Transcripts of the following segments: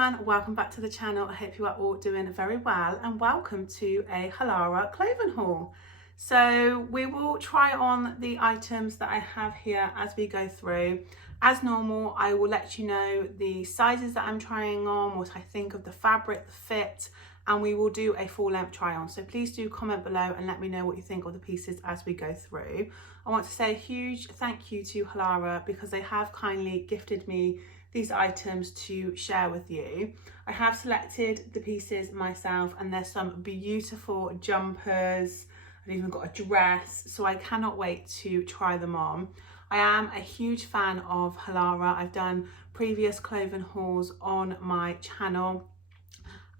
everyone, welcome back to the channel. I hope you are all doing very well and welcome to a HALARA clothing haul. So we will try on the items that I have here as we go through. As normal, I will let you know the sizes that I'm trying on, what I think of the fabric, the fit, and we will do a full length try on. So please do comment below and let me know what you think of the pieces as we go through. I want to say a huge thank you to HALARA because they have kindly gifted me these items to share with you. I have selected the pieces myself and there's some beautiful jumpers. I've even got a dress, so I cannot wait to try them on. I am a huge fan of HALARA. I've done previous clothing hauls on my channel.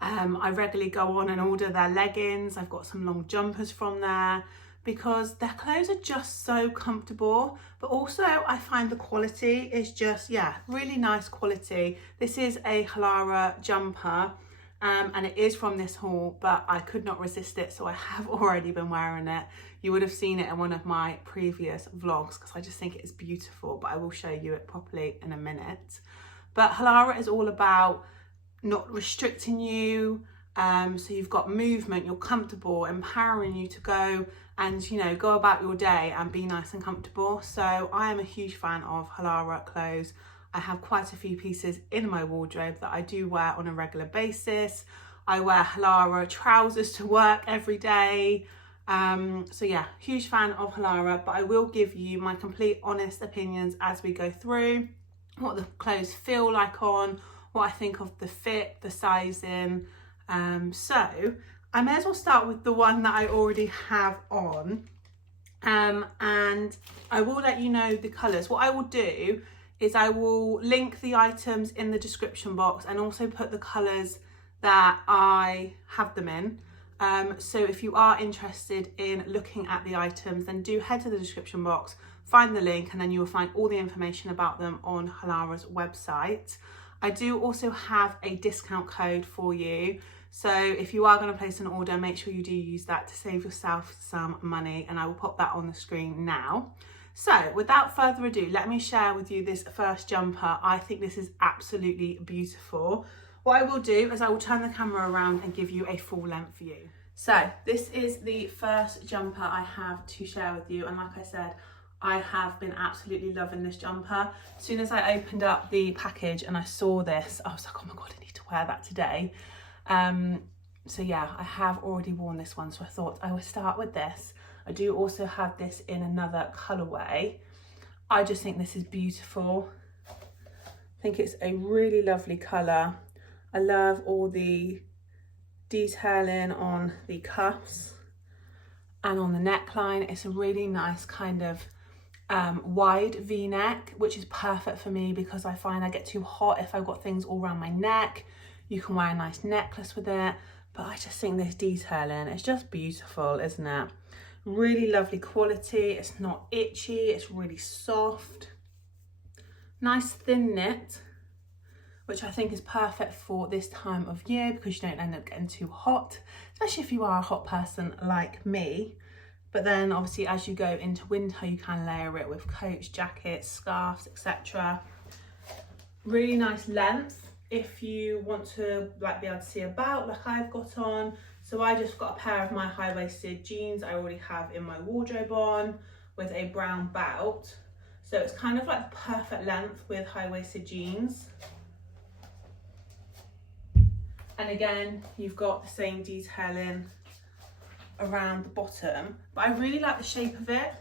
I regularly go on and order their leggings. I've got some long jumpers from there because their clothes are just so comfortable, but also I find the quality is just, yeah, really nice quality. This is a HALARA jumper and it is from this haul, but I could not resist it, so I have already been wearing it. You would have seen it in one of my previous vlogs because I just think it is beautiful, but I will show you it properly in a minute. But HALARA is all about not restricting you, so you've got movement, you're comfortable, empowering you to go and, you know, go about your day and be nice and comfortable. So I am a huge fan of HALARA clothes. I have quite a few pieces in my wardrobe that I do wear on a regular basis. I wear HALARA trousers to work every day. So yeah, huge fan of HALARA, but I will give you my complete honest opinions as we go through, what the clothes feel like on, what I think of the fit, the sizing. So I may as well start with the one that I already have on, and I will let you know the colours. What I will do is I will link the items in the description box and also put the colours that I have them in. So if you are interested in looking at the items, then do head to the description box, find the link, and then you will find all the information about them on HALARA's website. I do also have a discount code for you. So if you are going to place an order, make sure you do use that to save yourself some money, and I will pop that on the screen now. So without further ado, let me share with you this first jumper. I think this is absolutely beautiful. What I will do is I will turn the camera around and give you a full length view. So this is the first jumper I have to share with you, and like I said, I have been absolutely loving this jumper. As soon as I opened up the package and I saw this, I was like, oh my God, I need to wear that today. So yeah, I have already worn this one, so I thought I would start with this. I do also have this in another colorway. I just think this is beautiful. I think it's a really lovely color. I love all the detailing on the cuffs and on the neckline. It's a really nice kind of wide V-neck, which is perfect for me because I find I get too hot if I've got things all around my neck. You can wear a nice necklace with it, but I just think this detailing is just beautiful, isn't it? Really lovely quality. It's not itchy, it's really soft. Nice thin knit, which I think is perfect for this time of year because you don't end up getting too hot, especially if you are a hot person like me. But then obviously as you go into winter, you can layer it with coats, jackets, scarves, etc. Really nice length if you want to like be able to see about like I've got on. So I just got a pair of my high-waisted jeans I already have in my wardrobe on with a brown belt. So it's kind of like the perfect length with high-waisted jeans. And again, you've got the same detailing around the bottom, but I really like the shape of it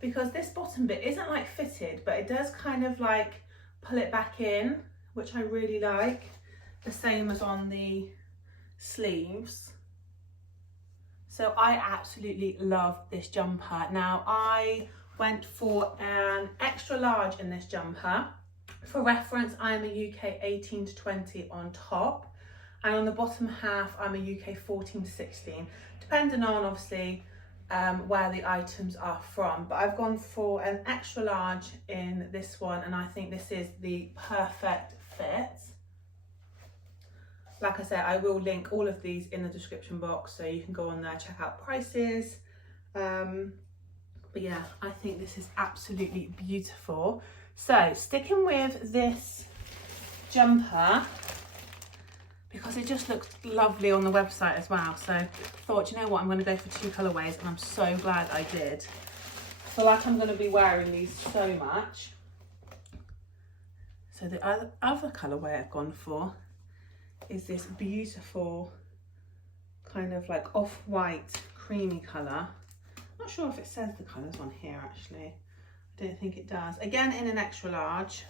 because this bottom bit isn't like fitted, but it does kind of like pull it back in, which I really like. The same as on the sleeves. So I absolutely love this jumper. Now I went for an extra large in this jumper. For reference, I am a UK 18 to 20 on top, and on the bottom half I'm a UK 14 to 16, depending on obviously where the items are from. But I've gone for an extra large in this one, and I think this is the perfect fit. Like I said, I will link all of these in the description box so you can go on there, check out prices. But yeah, I think this is absolutely beautiful. So sticking with this jumper, because it just looks lovely on the website as well. So I thought, you know what, I'm going to go for 2 colorways, and I'm so glad I did. I feel like I'm going to be wearing these so much. So the other colorway I've gone for is this beautiful kind of like off-white creamy colour. Not sure if it says the colours on here actually. I don't think it does. Again, in an extra large.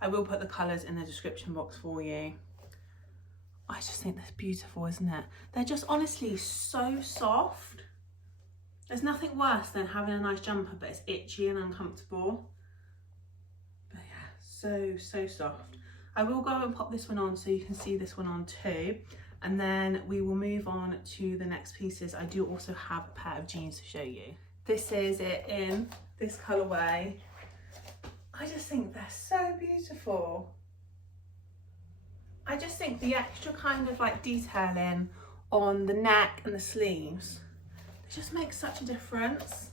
I will put the colours in the description box for you. I just think that's beautiful, isn't it? They're just honestly so soft. There's nothing worse than having a nice jumper but it's itchy and uncomfortable. But yeah, so soft. I will go and pop this one on so you can see this one on too. And then we will move on to the next pieces. I do also have a pair of jeans to show you. This is it in this colourway. I just think they're so beautiful. I just think the extra kind of like detailing on the neck and the sleeves, it just makes such a difference.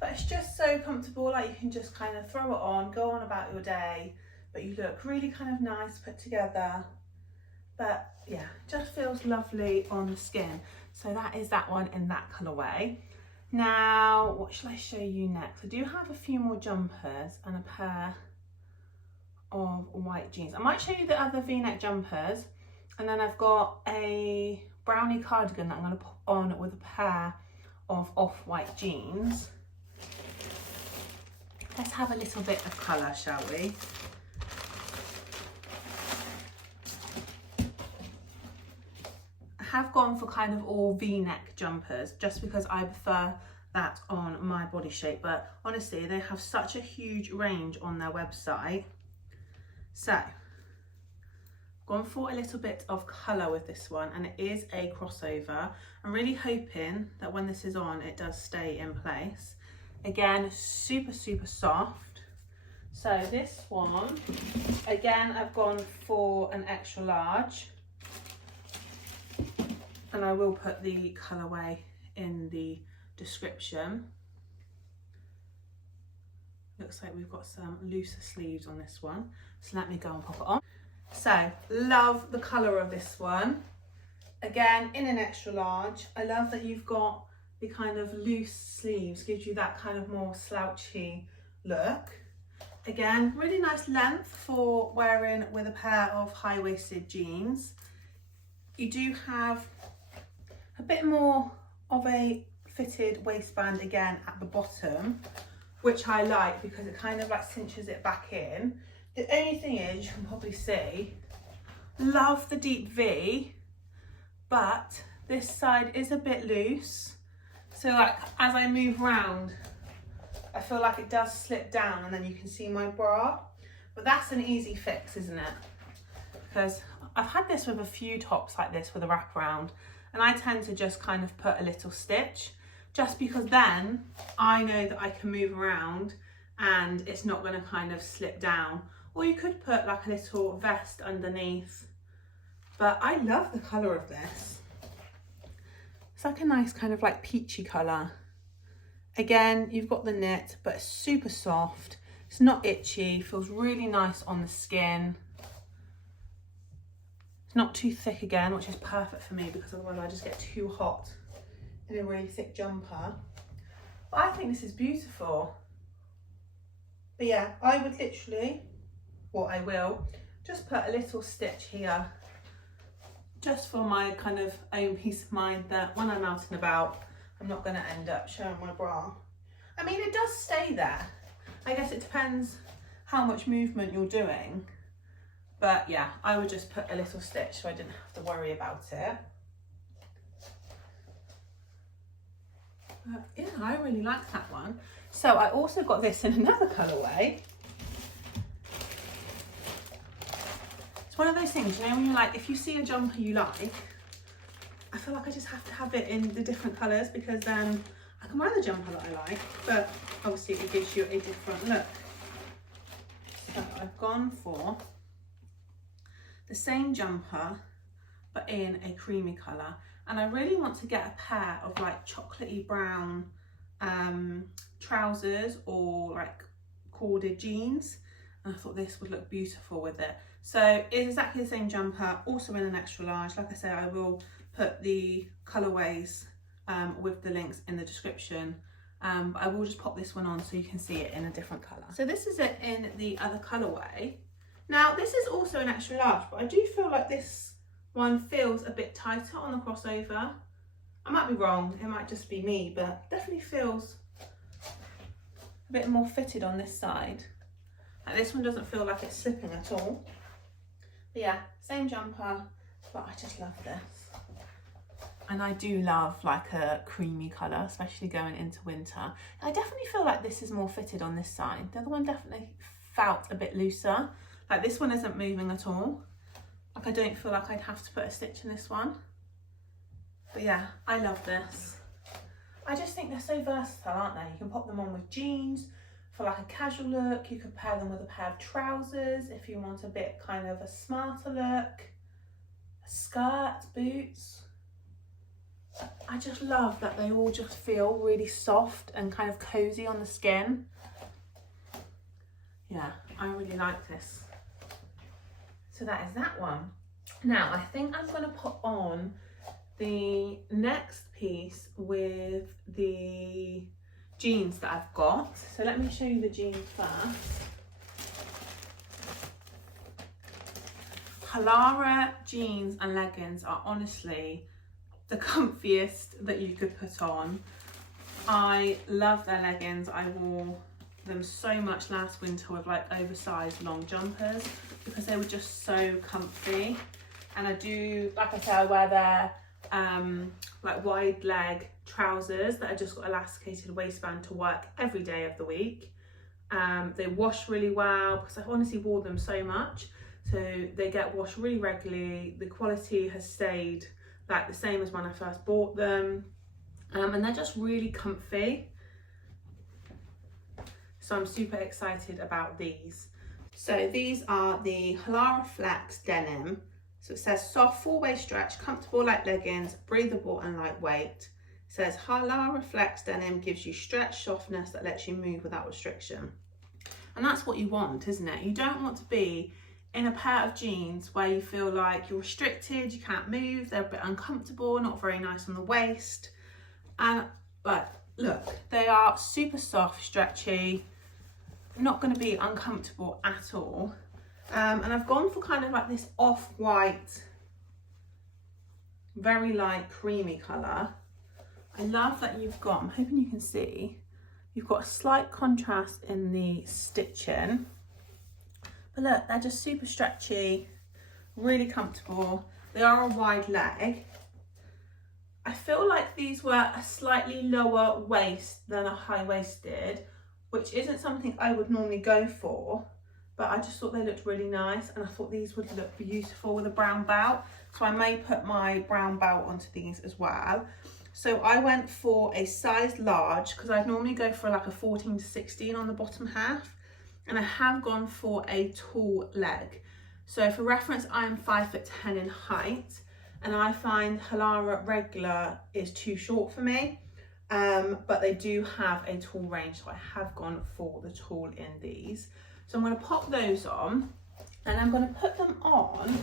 But it's just so comfortable, like you can just kind of throw it on, go on about your day, but you look really kind of nice put together. But yeah, just feels lovely on the skin. So that is that one in that colourway. Now, what shall I show you next? I do have a few more jumpers and a pair of white jeans. I might show you the other V-neck jumpers, and then I've got a brownie cardigan that I'm going to put on with a pair of off-white jeans. Let's have a little bit of colour, shall we? Have gone for kind of all V-neck jumpers just because I prefer that on my body shape, but honestly they have such a huge range on their website. So gone for a little bit of colour with this one, and it is a crossover. I'm really hoping that when this is on it does stay in place. Again, super soft. So this one, again, I've gone for an extra large. And I will put the colourway in the description. Looks like we've got some looser sleeves on this one. So let me go and pop it on. So, love the colour of this one. Again, in an extra large. I love that you've got the kind of loose sleeves, gives you that kind of more slouchy look. Again, really nice length for wearing with a pair of high-waisted jeans. You do have a bit more of a fitted waistband again at the bottom, which I like because it kind of like cinches it back in. The only thing is, you can probably see, love the deep V, but this side is a bit loose. So like as I move around, I feel like it does slip down and then you can see my bra. But that's an easy fix, isn't it? Because I've had this with a few tops like this with a wraparound, and I tend to just kind of put a little stitch, just because then I know that I can move around and it's not going to kind of slip down. Or you could put like a little vest underneath. But I love the colour of this. It's like a nice kind of like peachy colour. Again, you've got the knit, but it's super soft. It's not itchy, feels really nice on the skin. It's not too thick again, which is perfect for me because otherwise I just get too hot in a really thick jumper. But I think this is beautiful. But yeah, I would literally, I will just put a little stitch here just for my kind of own peace of mind that when I'm out and about, I'm not going to end up showing my bra. I mean, it does stay there. I guess it depends how much movement you're doing. But yeah, I would just put a little stitch so I didn't have to worry about it. But yeah, I really like that one. So I also got this in another colourway. It's one of those things, you know, when you're like, if you see a jumper you like, I feel like I just have to have it in the different colours because then I can wear the jumper that I like, but obviously it gives you a different look. So I've gone for the same jumper but in a creamy colour, and I really want to get a pair of like chocolatey brown trousers or like corded jeans, and I thought this would look beautiful with it. So it's exactly the same jumper, also in an extra large. Like I said, I will put the colorways with the links in the description. But I will just pop this one on so you can see it in a different colour. So this is it in the other colourway. Now this is also an extra large, but I do feel like this one feels a bit tighter on the crossover. I might be wrong, it might just be me, but definitely feels a bit more fitted on this side. Like this one doesn't feel like it's slipping at all. But yeah, same jumper, but I just love this. And I do love like a creamy colour, especially going into winter. I definitely feel like this is more fitted on this side. The other one definitely felt a bit looser. Like this one isn't moving at all. Like I don't feel like I'd have to put a stitch in this one. But yeah, I love this. I just think they're so versatile, aren't they? You can pop them on with jeans for like a casual look. You could pair them with a pair of trousers if you want a bit kind of a smarter look. A skirt, boots. I just love that they all just feel really soft and kind of cozy on the skin. Yeah, I really like this. So that is that one. Now I think I'm going to put on the next piece with the jeans that I've got. So let me show you the jeans first. HALARA jeans and leggings are honestly the comfiest that you could put on. I love their leggings. I wore them so much last winter with like oversized long jumpers because they were just so comfy. And I do, like I said, I wear their like wide leg trousers that I just got elasticated waistband to work every day of the week. They wash really well because I honestly wore them so much. So they get washed really regularly. The quality has stayed like the same as when I first bought them. And they're just really comfy. So I'm super excited about these. So these are the HALARA Flex denim. So it says soft, full-way stretch, comfortable like leggings, breathable and lightweight. It says HALARA Flex denim gives you stretch softness that lets you move without restriction. And that's what you want, isn't it? You don't want to be in a pair of jeans where you feel like you're restricted, you can't move, they're a bit uncomfortable, not very nice on the waist. And like, look, they are super soft, stretchy, not going to be uncomfortable at all. And I've gone for kind of like this off-white, very light creamy colour. I love that you've got, I'm hoping you can see, you've got a slight contrast in the stitching. But look, they're just super stretchy, really comfortable. They are a wide leg. I feel like these were a slightly lower waist than a high-waisted, which isn't something I would normally go for. But I just thought they looked really nice and I thought these would look beautiful with a brown belt. So I may put my brown belt onto these as well. So I went for a size large because I'd normally go for like a 14 to 16 on the bottom half. And I have gone for a tall leg. So for reference, I'm 5'10" in height and I find HALARA regular is too short for me. But they do have a tall range. So I have gone for the tall in these. So I'm going to pop those on and I'm going to put them on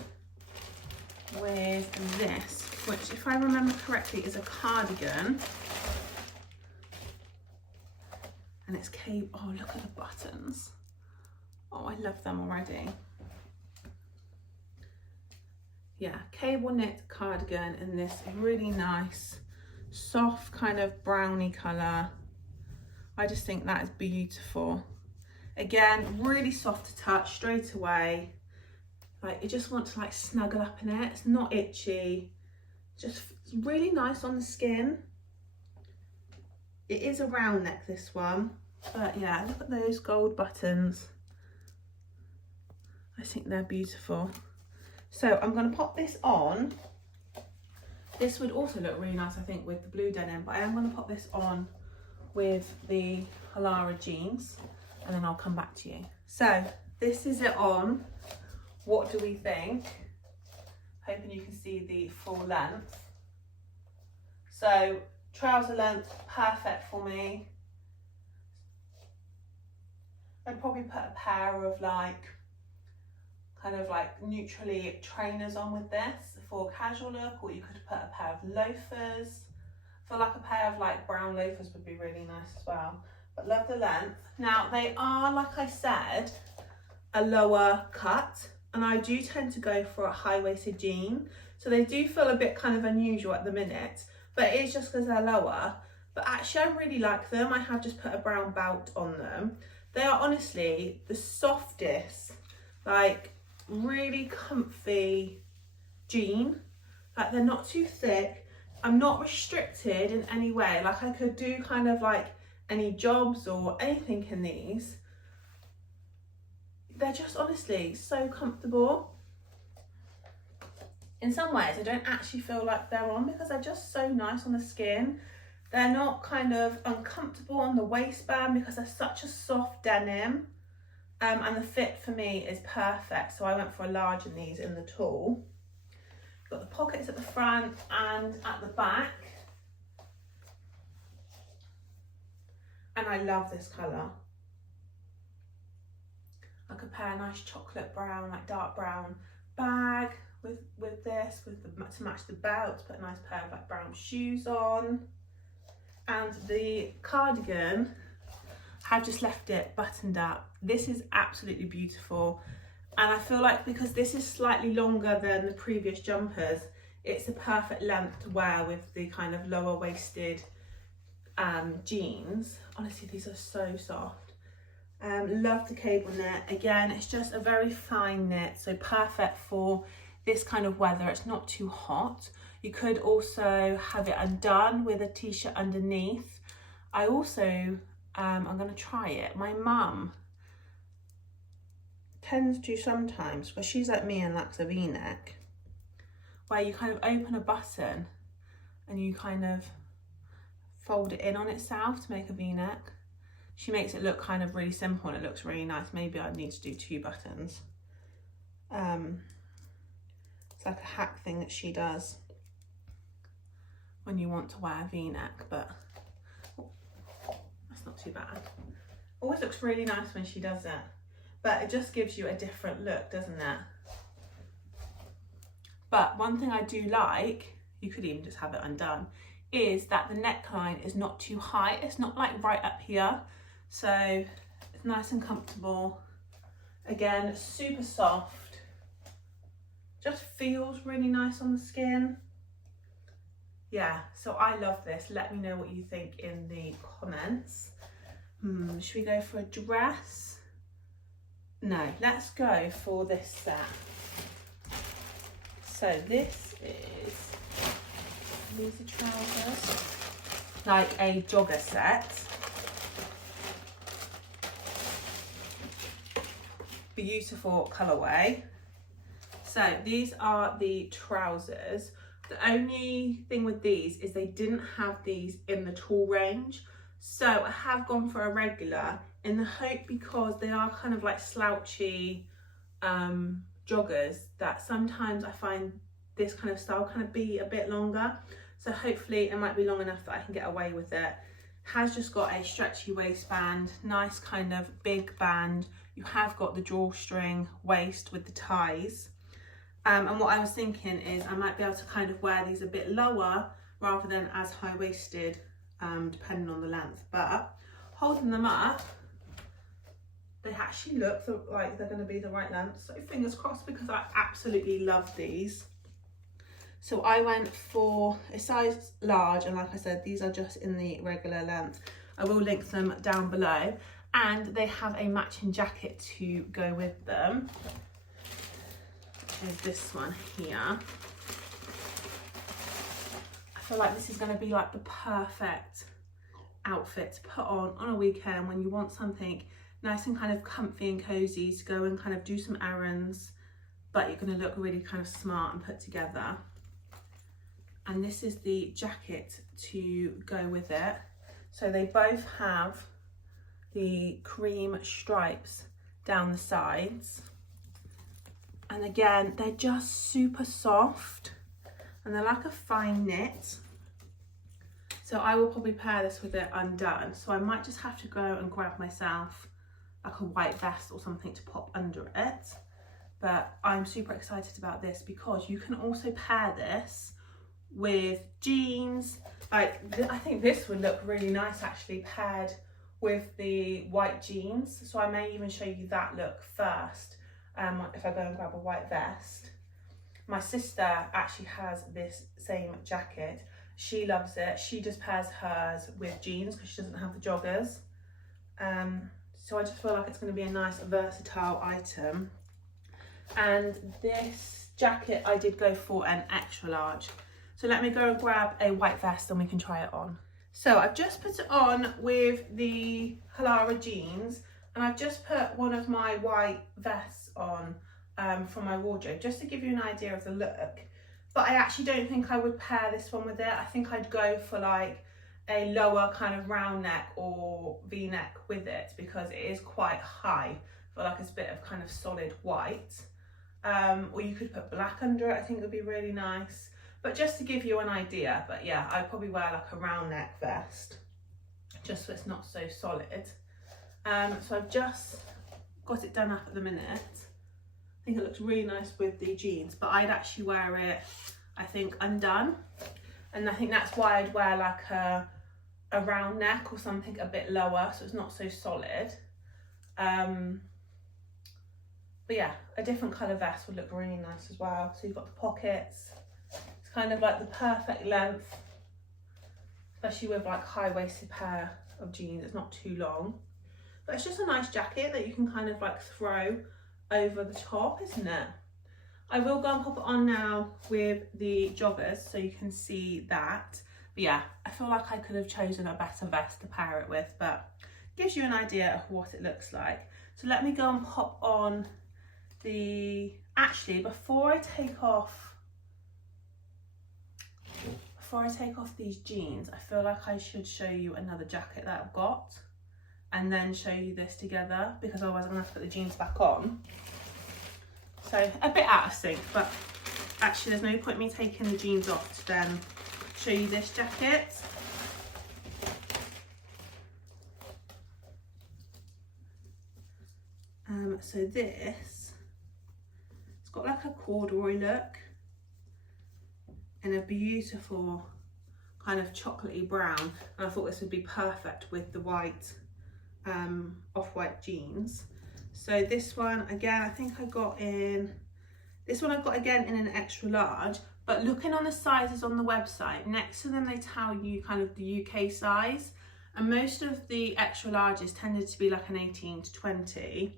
with this, which if I remember correctly is a cardigan. And it's cable. Oh, look at the buttons. Oh, I love them already. Yeah, cable knit cardigan in this really nice, soft kind of brownie colour. I just think that is beautiful. Again, really soft to touch straight away. Like you just want to like snuggle up in it. It's not itchy. Just really nice on the skin. It is a round neck, this one. But yeah, look at those gold buttons. I think they're beautiful. So I'm going to pop this on. This would also look really nice, I think, with the blue denim. But I am going to pop this on with the HALARA jeans. And then I'll come back to you. So this is it on. What do we think? Hoping you can see the full length. So trouser length, perfect for me. I'd probably put a pair of like kind of like neutrally trainers on with this for a casual look, or you could put a pair of loafers. I feel like a pair of like brown loafers would be really nice as well. But love the length. Now they are, like I said, a lower cut, and I do tend to go for a high-waisted jean. So they do feel a bit kind of unusual at the minute, but it is just because they're lower. But actually I really like them. I have just put a brown belt on them. They are honestly the softest, like really comfy jean. Like they're not too thick. I'm not restricted in any way. Like I could do kind of like any jobs or anything in these. They're just honestly so comfortable. In some ways I don't actually feel like they're on because they're just so nice on the skin. They're not kind of uncomfortable on the waistband because they're such a soft denim, and the fit for me is perfect. So I went for a large in these in the tall. Got the pockets at the front and at the back. And I love this colour. I could pair a nice chocolate brown, like dark brown bag with this, to match the belt, put a nice pair of like brown shoes on. And the cardigan, I've just left it buttoned up. This is absolutely beautiful. And I feel like because this is slightly longer than the previous jumpers, it's a perfect length to wear with the kind of lower waisted jeans. Honestly, these are so soft. Love the cable knit. Again, it's just a very fine knit, so perfect for this kind of weather. It's not too hot. You could also have it undone with a t-shirt underneath. I also, I'm going to try it. My mum tends to sometimes, because she's like me and likes a v-neck, where you kind of open a button and you kind of fold it in on itself to make a v-neck. She makes it look kind of really simple and it looks really nice. Maybe I need to do 2 buttons. It's like a hack thing that she does when you want to wear a v-neck, but that's not too bad. Always looks really nice when she does it, but it just gives you a different look, doesn't it? But one thing I do like, you could even just have it undone, is that the neckline is not too high. It's not like right up here, so it's nice and comfortable. Again, super soft, just feels really nice on the skin. Yeah, so I love this. Let me know what you think in the comments. Should we go for a dress? No, let's go for this set. So this is, these are trousers, like a jogger set. Beautiful colourway. So these are the trousers. The only thing with these is they didn't have these in the tall range. So I have gone for a regular in the hope, because they are kind of like slouchy joggers, that sometimes I find this kind of style kind of be a bit longer. So hopefully it might be long enough that I can get away with it. Has just got a stretchy waistband, nice kind of big band. You have got the drawstring waist with the ties. And what I was thinking is I might be able to kind of wear these a bit lower rather than as high-waisted, depending on the length. But holding them up, they actually look like they're going to be the right length. So fingers crossed, because I absolutely love these. So I went for a size large, and like I said, these are just in the regular length. I will link them down below, and they have a matching jacket to go with them. Is this one here. I feel like this is going to be like the perfect outfit to put on a weekend when you want something nice and kind of comfy and cozy to go and kind of do some errands, but you're going to look really kind of smart and put together. And this is the jacket to go with it. So they both have the cream stripes down the sides. And again, they're just super soft and they're like a fine knit. So I will probably pair this with it undone. So I might just have to go and grab myself like a white vest or something to pop under it. but I'm super excited about this because you can also pair this with jeans. Like, I think this would look really nice actually paired with the white jeans. So I may even show you that look first if I go and grab a white vest. My sister actually has this same jacket. She loves it. She just pairs hers with jeans because she doesn't have the joggers. So I just feel like it's going to be a nice versatile item. And this jacket I did go for an extra large. So let me go and grab a white vest and we can try it on. So I've just put it on with the HALARA jeans, and I've just put one of my white vests on from my wardrobe just to give you an idea of the look. But I actually don't think I would pair this one with it. I think I'd go for like a lower kind of round neck or V-neck with it because it is quite high. I feel like it's a bit of kind of solid white. Or you could put black under it, I think would be really nice. But just to give you an idea, but yeah, I'd probably wear like a round neck vest, just so it's not so solid. So I've just got it done up at the minute. I think it looks really nice with the jeans, but I'd actually wear it, I think, undone. And I think that's why I'd wear like a round neck or something a bit lower, so it's not so solid. But yeah, a different colour vest would look really nice as well. So you've got the pockets. It's kind of like the perfect length, especially with like high-waisted pair of jeans. It's not too long, but it's just a nice jacket that you can kind of like throw over the top, isn't it? I will go and pop it on now with the joggers so you can see that. But yeah, I feel like I could have chosen a better vest to pair it with, but it gives you an idea of what it looks like. So let me go and pop on the, actually before I take off these jeans, I feel like I should show you another jacket that I've got and then show you this together, because otherwise I'm gonna have to put the jeans back on. So a bit out of sync, but actually there's no point me taking the jeans off to then show you this jacket. So this, it's got like a corduroy look in a beautiful kind of chocolatey brown, and I thought this would be perfect with the white off-white jeans. So this one again, I think I got in, this one I got again in an extra large, but looking on the sizes on the website, next to them they tell you kind of the UK size, and most of the extra larges tended to be like an 18 to 20.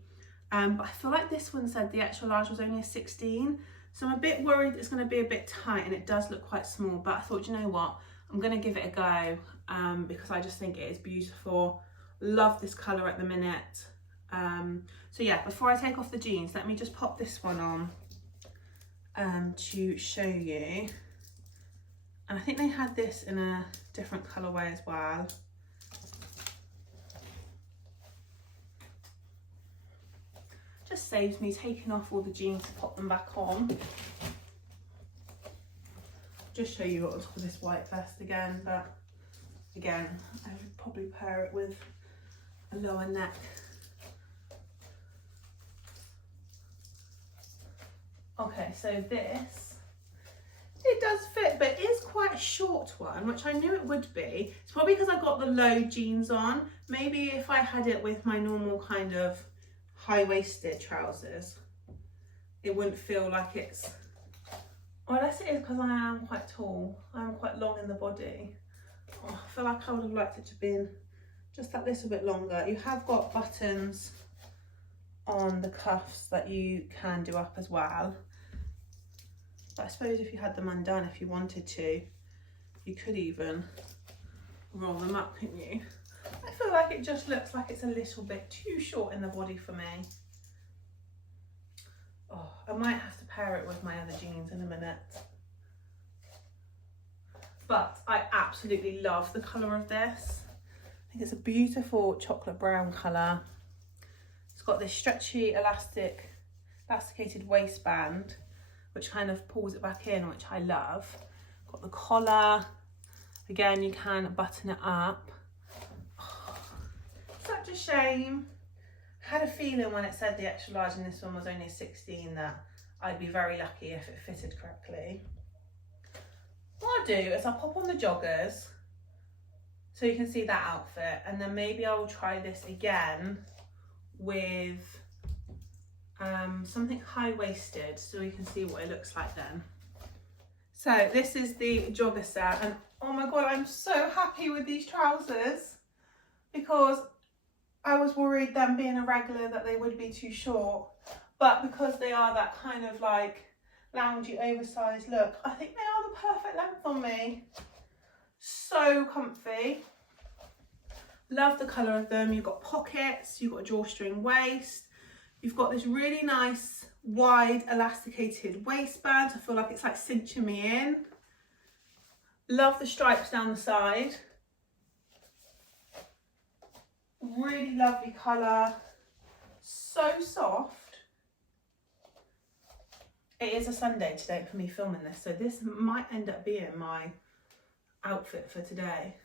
But I feel like this one said the extra large was only a 16. So I'm a bit worried it's going to be a bit tight, and it does look quite small, but I thought, you know what, I'm going to give it a go because I just think it is beautiful. Love this colour at the minute. So yeah, before I take off the jeans, let me just pop this one on to show you. And I think they had this in a different colourway as well. Just saves me taking off all the jeans to pop them back on. Just show you what was with this white vest again, but again, I would probably pair it with a lower neck. Okay, so this, it does fit, but it is quite a short one, which I knew it would be. It's probably because I got the low jeans on. Maybe if I had it with my normal kind of high-waisted trousers, it wouldn't feel like it's, or unless it is because I am quite tall, I am quite long in the body. Oh, I feel like I would have liked it to be just that little bit longer. You have got buttons on the cuffs that you can do up as well, but I suppose if you had them undone, if you wanted to, you could even roll them up, couldn't you? I feel like it just looks like it's a little bit too short in the body for me. Oh, I might have to pair it with my other jeans in a minute. But I absolutely love the colour of this. I think it's a beautiful chocolate brown colour. It's got this stretchy elasticated waistband, which kind of pulls it back in, which I love. Got the collar. Again, you can button it up. Such a shame had a feeling when it said the extra large and this one was only a 16 that I'd be very lucky if it fitted correctly. What I'll do is I'll pop on the joggers so you can see that outfit, and then maybe I will try this again with something high-waisted so we can see what it looks like then. So this is the jogger set, and oh my god, I'm so happy with these trousers because I was worried them being a regular that they would be too short, but because they are that kind of like loungy oversized look, I think they are the perfect length on me. So comfy. Love the colour of them. You've got pockets, you've got a drawstring waist, you've got this really nice wide elasticated waistband. I feel like it's like cinching me in. Love the stripes down the side. Really lovely colour. So soft. It is a Sunday today for me filming this, so this might end up being my outfit for today.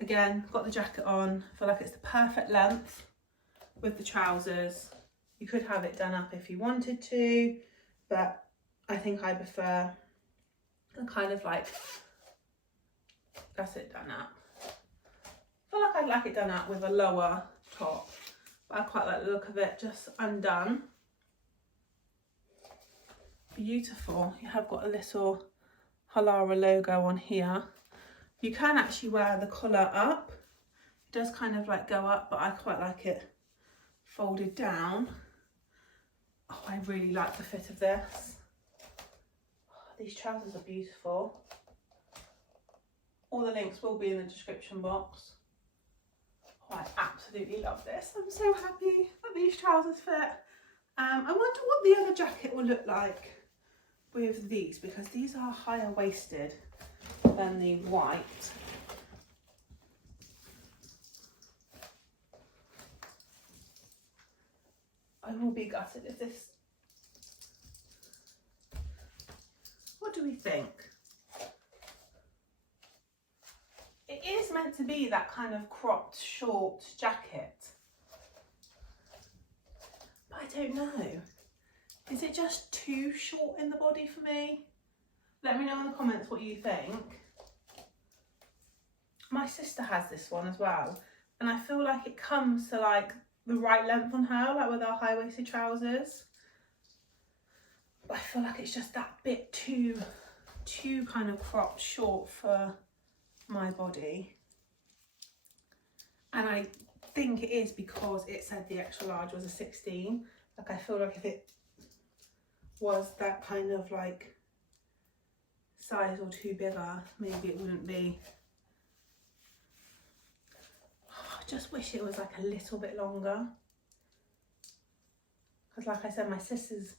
Again, got the jacket on. I feel like it's the perfect length with the trousers. You could have it done up if you wanted to, but I think I prefer a kind of like, that's it done up. I feel like I'd like it done up with a lower top, but I quite like the look of it just undone. Beautiful. You have got a little HALARA logo on here. You can actually wear the collar up. It does kind of like go up, but I quite like it folded down. Oh, I really like the fit of this. Oh, these trousers are beautiful. All the links will be in the description box. Oh, I absolutely love this. I'm so happy that these trousers fit. I wonder what the other jacket will look like with these, because these are higher waisted than the white. I will be gutted if this... What do we think? It is meant to be that kind of cropped short jacket, but I don't know. Is it just too short in the body for me? Let me know in the comments what you think. My sister has this one as well, and I feel like it comes to like the right length on her, like with our high-waisted trousers. But I feel like it's just that bit too kind of cropped short for my body. And I think it is because it said the extra large was a 16. Like I feel like if it was that kind of like size or two bigger, maybe it wouldn't be. Oh, I just wish it was like a little bit longer, because like I said, my sister's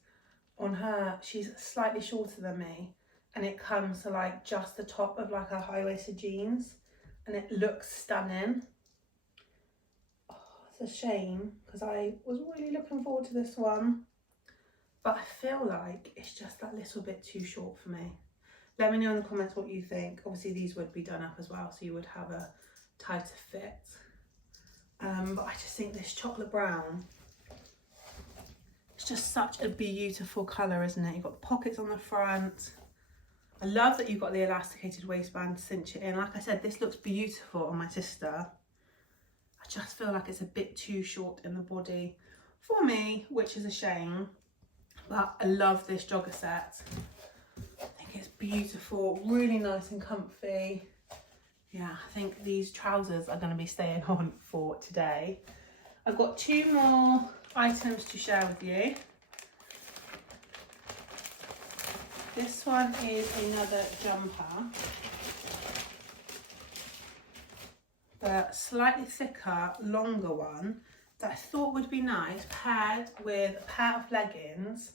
on her, she's slightly shorter than me, and it comes to like just the top of like her high-waisted jeans, and it looks stunning. Oh, it's a shame because I was really looking forward to this one, but I feel like it's just that little bit too short for me. Let me know in the comments what you think. Obviously these would be done up as well, so you would have a tighter fit. But I just think this chocolate brown, it's just such a beautiful colour, isn't it? You've got the pockets on the front. I love that you've got the elasticated waistband to cinch it in. Like I said, this looks beautiful on my sister. I just feel like it's a bit too short in the body for me, which is a shame. But I love this jogger set. I think it's beautiful, really nice and comfy. Yeah, I think these trousers are going to be staying on for today. I've got two more items to share with you. This one is another jumper, the slightly thicker, longer one that I thought would be nice paired with a pair of leggings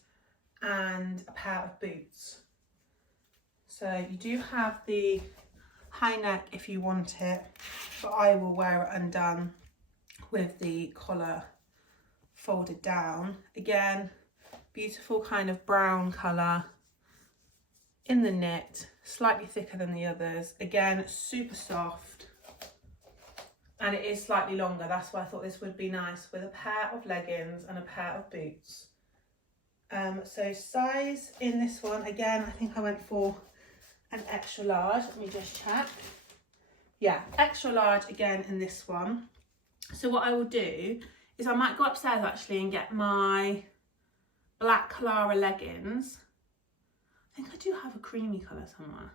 and a pair of boots. So you do have the high neck if you want it, but I will wear it undone with the collar folded down. Again, beautiful kind of brown colour in the knit, slightly thicker than the others. Again, super soft. and it is slightly longer. That's why I thought this would be nice with a pair of leggings and a pair of boots. So size in this one, again, I think I went for an extra large. Let me just check. Yeah, extra large again in this one. So what I will do is I might go upstairs actually and get my black HALARA leggings. I think I do have a creamy colour somewhere.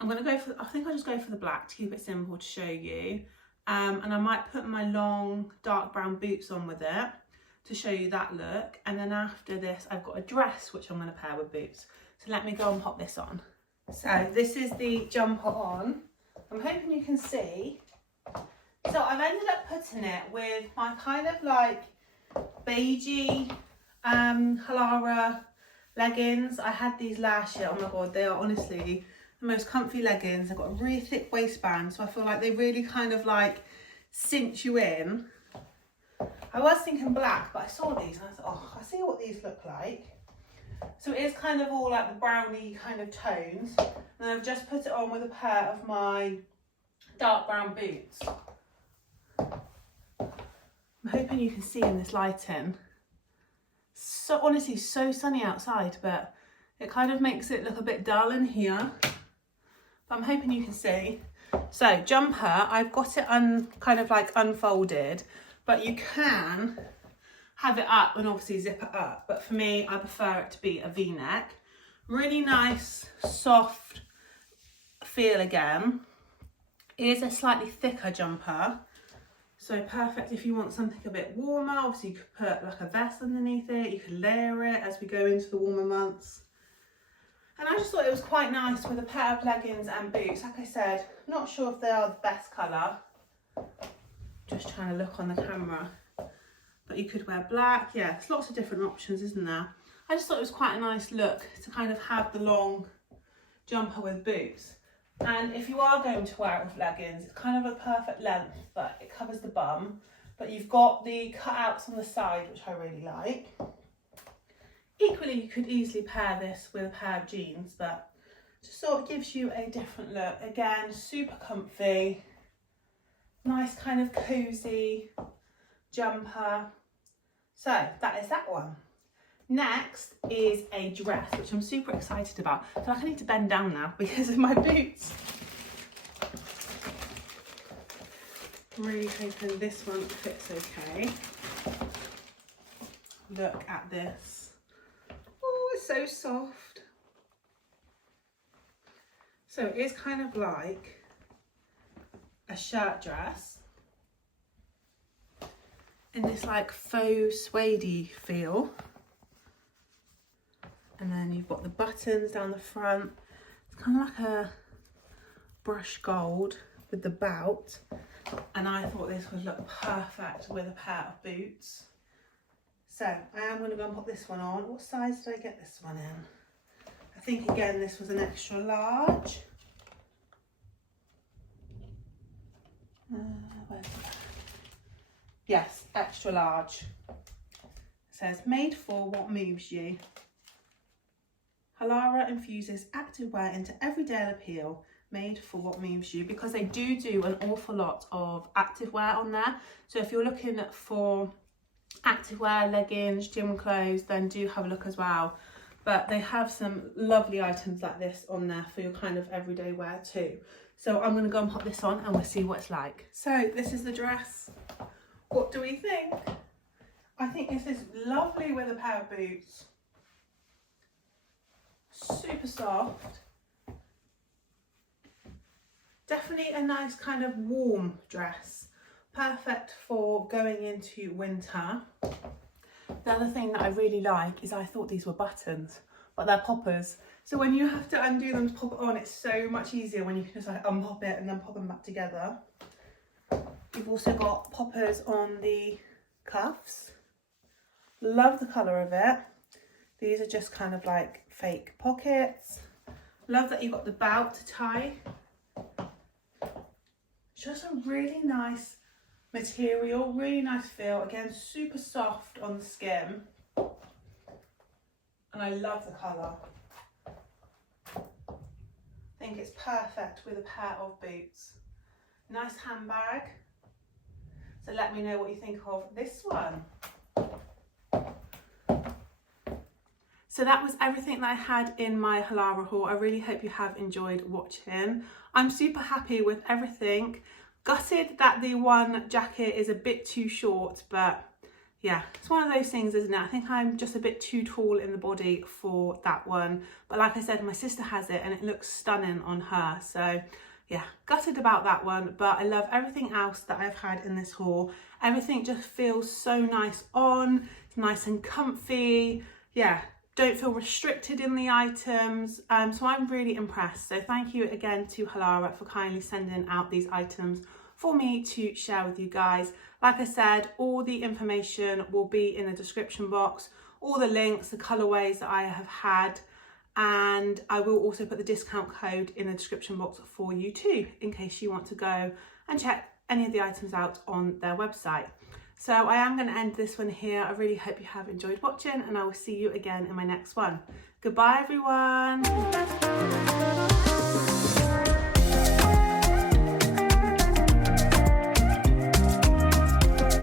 I'm going to go for, I think I'll just go for the black to keep it simple to show you. And I might put my long dark brown boots on with it to show you that look. And then after this, I've got a dress which I'm going to pair with boots. So let me go and pop this on. So this is the jumper on. I'm hoping you can see. So I've ended up putting it with my kind of like beigey HALARA leggings. I had these last year. Oh my god, they are honestly the most comfy leggings. They've got a really thick waistband, so I feel like they really kind of like cinch you in. I was thinking black, but I saw these and I thought, oh, I see what these look like. So it is kind of all like the browny kind of tones. And I've just put it on with a pair of my dark brown boots. I'm hoping you can see in this lighting. So honestly, so sunny outside, but it kind of makes it look a bit dull in here. But I'm hoping you can see. So jumper, I've got it kind of like unfolded, but you can have it up and obviously zip it up. But for me, I prefer it to be a V-neck. Really nice, soft feel again. It is a slightly thicker jumper. So perfect if you want something a bit warmer. Obviously you could put like a vest underneath it. You could layer it as we go into the warmer months. And I just thought it was quite nice with a pair of leggings and boots. Like I said, I'm not sure if they are the best colour. Just trying to look on the camera. But you could wear black. Yeah, there's lots of different options, isn't there? I just thought it was quite a nice look to kind of have the long jumper with boots. And if you are going to wear it with leggings, it's kind of a perfect length, but it covers the bum. But you've got the cutouts on the side, which I really like. Equally, you could easily pair this with a pair of jeans, but just sort of gives you a different look. Again, super comfy, nice kind of cozy jumper. So that is that one. Next is a dress, which I'm super excited about. I feel like I need to bend down now because of my boots. I'm really hoping this one fits okay. Look at this. Oh, it's so soft. So it is kind of like a shirt dress in this like faux suede feel. And then you've got the buttons down the front. It's kind of like a brush gold with the bout. And I thought this would look perfect with a pair of boots. So I am going to go and put this one on. What size did I get this one in? I think again this was an extra large. Where's that? Yes, extra large. It says made for what moves you. HALARA infuses activewear into everyday appeal, made for what moves you, because they do an awful lot of activewear on there. So if you're looking for activewear, leggings, gym clothes, then do have a look as well. But they have some lovely items like this on there for your kind of everyday wear too. So I'm going to go and pop this on and we'll see what it's like. So this is the dress. What do we think? I think this is lovely with a pair of boots. Super soft. Definitely a nice kind of warm dress. Perfect for going into winter. The other thing that I really like is I thought these were buttons, but they're poppers. So when you have to undo them to pop it on, it's so much easier when you can just like unpop it and then pop them back together. You've also got poppers on the cuffs. Love the colour of it. These are just kind of like fake pockets. Love that you've got the bout to tie. Just a really nice material, really nice feel. Again, super soft on the skin. And I love the colour. I think it's perfect with a pair of boots. Nice handbag. So let me know what you think of this one. So that was everything that I had in my HALARA haul. I really hope you have enjoyed watching. I'm super happy with everything. Gutted that the one jacket is a bit too short, but yeah, it's one of those things, isn't it? I think I'm just a bit too tall in the body for that one. But like I said, my sister has it and it looks stunning on her. So yeah, gutted about that one, but I love everything else that I've had in this haul. Everything just feels so nice on, it's nice and comfy. Yeah, don't feel restricted in the items. So I'm really impressed. So thank you again to HALARA for kindly sending out these items for me to share with you guys. Like I said, all the information will be in the description box, all the links, the colorways that I have had, and I will also put the discount code in the description box for you too, in case you want to go and check any of the items out on their website. So I am going to end this one here. I really hope you have enjoyed watching, and I will see you again in my next one. Goodbye everyone.